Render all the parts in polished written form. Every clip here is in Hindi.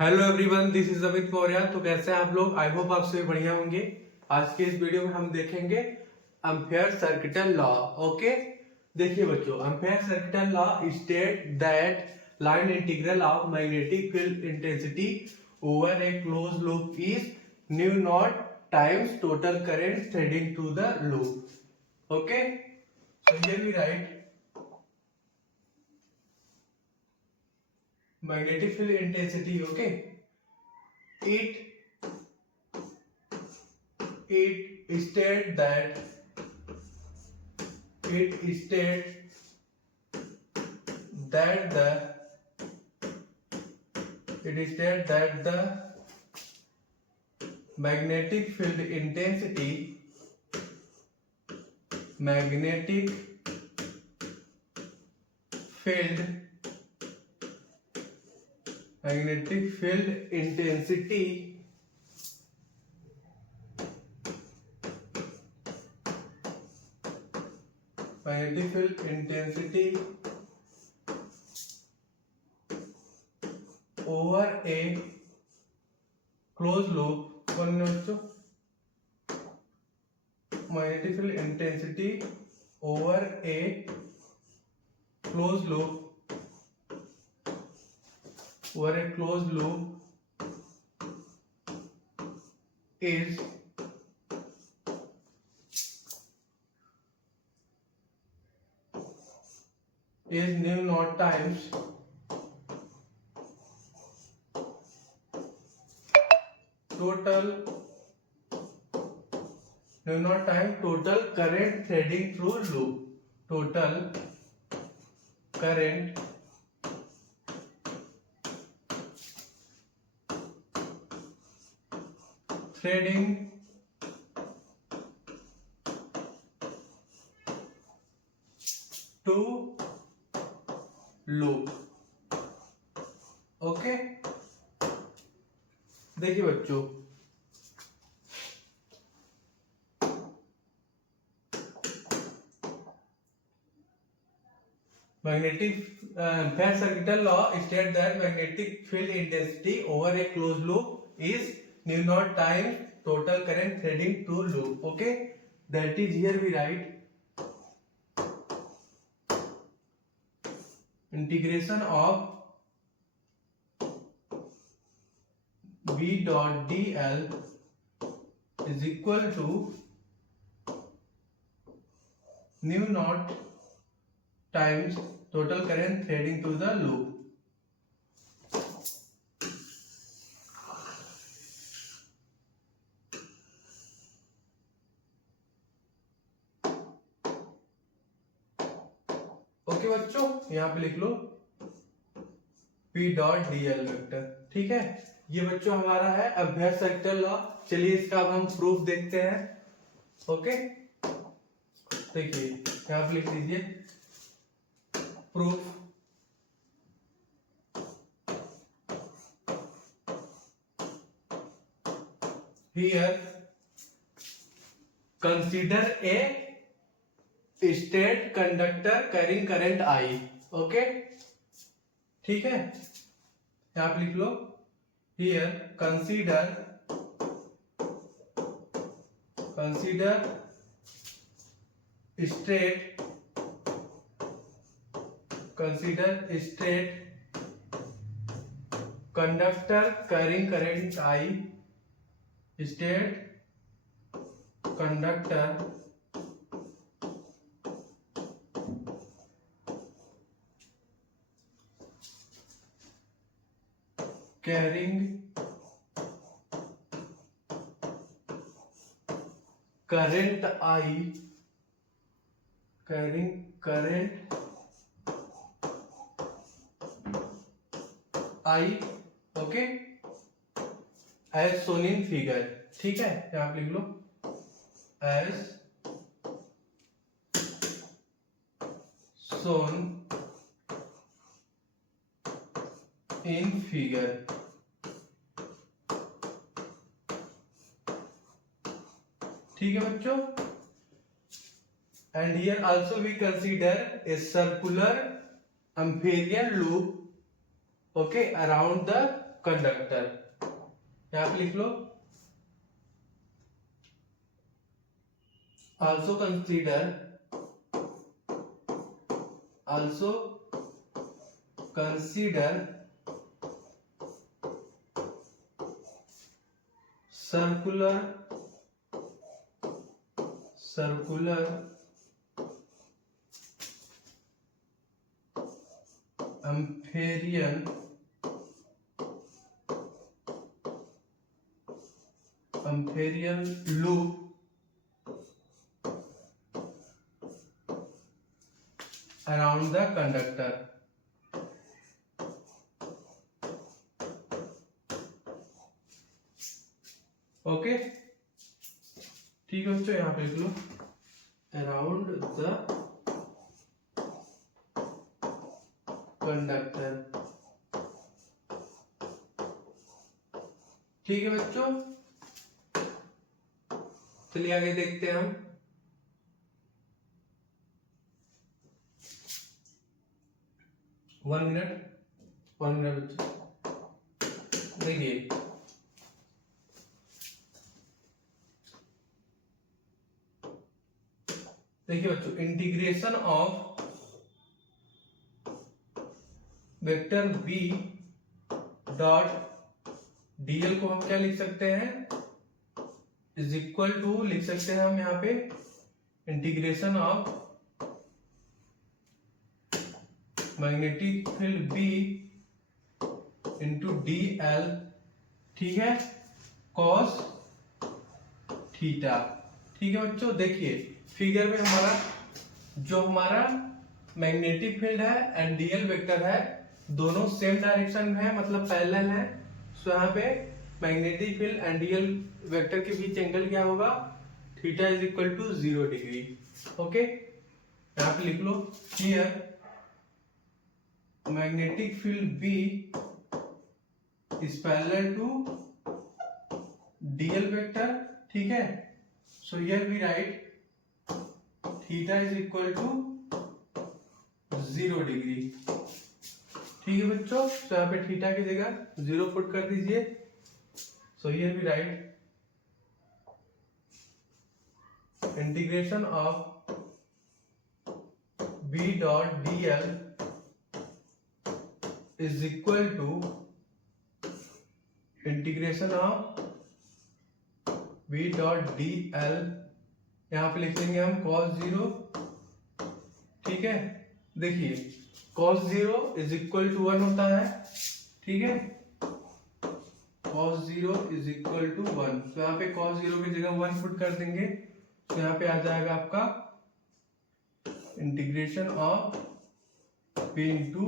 Hello everyone, this is Amit Maurya. तो कैसे हैं आप लोग? आई होप आप सभी बढ़िया होंगे। आज के इस वीडियो में हम देखेंगे एम्पेयर सर्किटल लॉ। ओके, देखिए बच्चों, Ampere circuital law state that line integral of magnetic field intensity over a close loop is mu naught times total current threading through the loop. Okay, so here we write magnetic field intensity. Okay, it state that that the the magnetic field intensity magnetic field magnetic field intensity magnetic field intensity over a closed loop magnetic field intensity over a closed loop is nu naught times total total current threading through loop. Total current threading to loop. Okay, देखिए बच्चों, magnetic Ampere circuital law states that magnetic field intensity over a closed loop is nu naught times total current threading to loop. Okay, that is here we write integration of V dot dl is equal to nu naught times total current threading to the loop. Okay बच्चों, यहां पे लिख लो P डॉट dl वेक्टर। ठीक है, ये बच्चों हमारा है एम्पेयर सर्किटल लॉ। चलिए इसका अब हम प्रूफ देखते हैं। ओके, देखिए यहां पे लिख दीजिए proof. Here consider a state conductor carrying current I. Okay, ठीक है, यहां पे लिख लो Here consider state conductor carrying current I. State conductor carrying current I okay, as shown in figure. ठीक है, यहां पे लिख लो एज सोन इन फिगर। ठीक है बच्चों, and here also we consider a circular Amperian loop, okay, around the conductor, यहाँ पे लिख लो। also consider circular Amperian loop around the conductor। Okay ठीक है बच्चों, यहाँ पे लिख लो अराउंड द कंडक्टर। ठीक है बच्चों, चलिए आगे देखते हैं हम। वन मिनट बच्चों, देखिए बच्चों, integration of vector B dot dl को हम क्या लिख सकते हैं, इज इक्वल टू लिख सकते हैं हम यहाँ पे integration of magnetic field B into d l, ठीक है, कॉस थीटा। ठीक है बच्चों, देखिए फिगर में हमारा मैग्नेटिक फील्ड है एंड डीएल वेक्टर है, दोनों सेम डायरेक्शन में है, मतलब पैरेलल है। सो यहाँ पे magnetic field and DL vector के बीच एंगल क्या होगा, theta is equal to 0 degree. Okay, यहाँ पे लिख लो here magnetic field B is parallel to DL vector. ठीक है, so here we write theta is equal to 0 degree. ठीक है बच्चों, तो यहाँ पे थीटा की जगह 0 पुट कर दीजिए। So here we write integration of B dot D L is equal to integration of B dot D l, यहाँ पे लिख लेंगे हम cos 0। ठीक है, देखिए cos 0 इज इक्वल टू 1 होता है। ठीक है, cos 0 इज इक्वल टू 1, तो यहाँ पे cos 0 की जगह 1 पुट कर देंगे, तो यहाँ पे आ जाएगा आपका integration of p into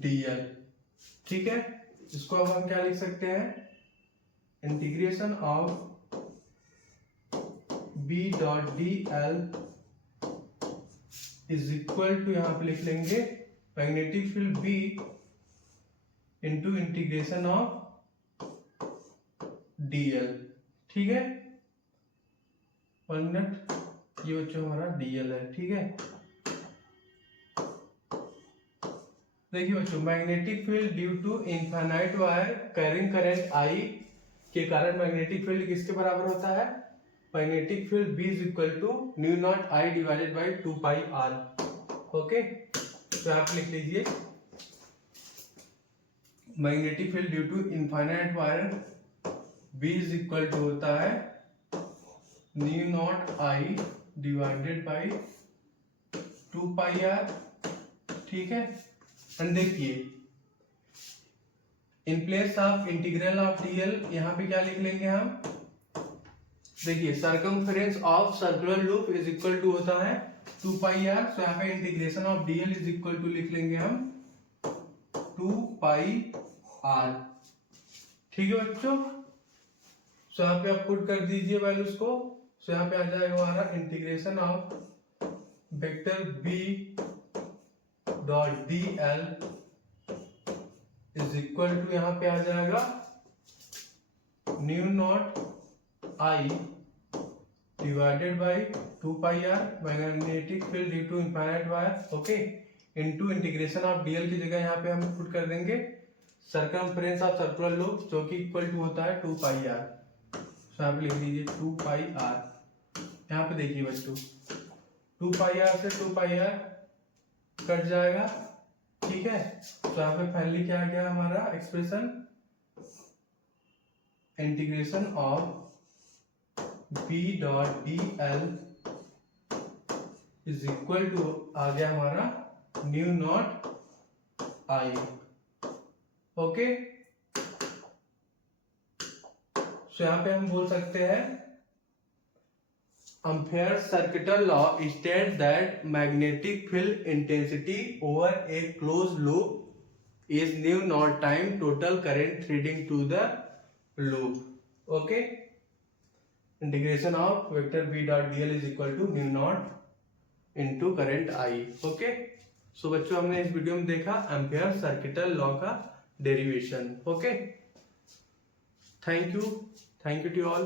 d l. ठीक है, इसको अब हम क्या लिख सकते हैं, integration of B dot D L is equal to, यहां पे लिख लेंगे magnetic field B into integration of d l. ठीक है, 1 मिनट, ये बच्चों हमारा डी एल है। ठीक है, देखिए बच्चों, magnetic field due to infinite wire carrying current I के कारण मैग्नेटिक फील्ड किसके बराबर होता है, magnetic field B is equal to mu naught I divided by 2 pi r. Okay, तो आप लिख लीजिए magnetic field due to infinite wire B is equal to होता है mu naught I divided by 2 pi r. ठीक है, एंड देखिए in place of integral of DL यहाँ पे क्या लिख लेंगे हम, देखिए circumference of circular loop is equal to होता है 2 पाई आर। सो यहाँ पे integration of dl is equal to लिख लेंगे हम 2 पाई आर। ठीक है बच्चों, सो यहाँ पे आप पुट कर दीजिए वैल्यूज को। सो यहाँ पे आ जाएगा हमारा integration of vector B dot D L is equal to, यहाँ पे आ जाएगा mu naught I divided by 2 pi r magnetic field due to infinite wire. Okay, into integration of dl की जगह यहाँ पे हम पुट कर देंगे सर्कमफ्रेंस ऑफ सर्कुलर लूप जो कि इक्वल टू होता है 2 पाई आर। तो यहाँ पे लिख लीजिए 2 पाई आर। यहाँ पे देखिए बच्चों 2 पाई आर से 2 पाई आर कट जाएगा, ठीक है। तो यहाँ पे फाइनली क्या आ गया हमारा expression, integration of B dot D L is equal to आ गया हमारा mu naught I. Okay, so यहाँ पे हम बोल सकते हैं Ampere's circuital law states that magnetic field intensity over a closed loop is nu naught time total current reading to the loop. Okay, integration of vector b dot dl is equal to nu naught into current I. Okay, so बच्चों हमने इस वीडियो में देखा एम्पियर सर्किटल लॉ का derivation. Okay, thank you to all.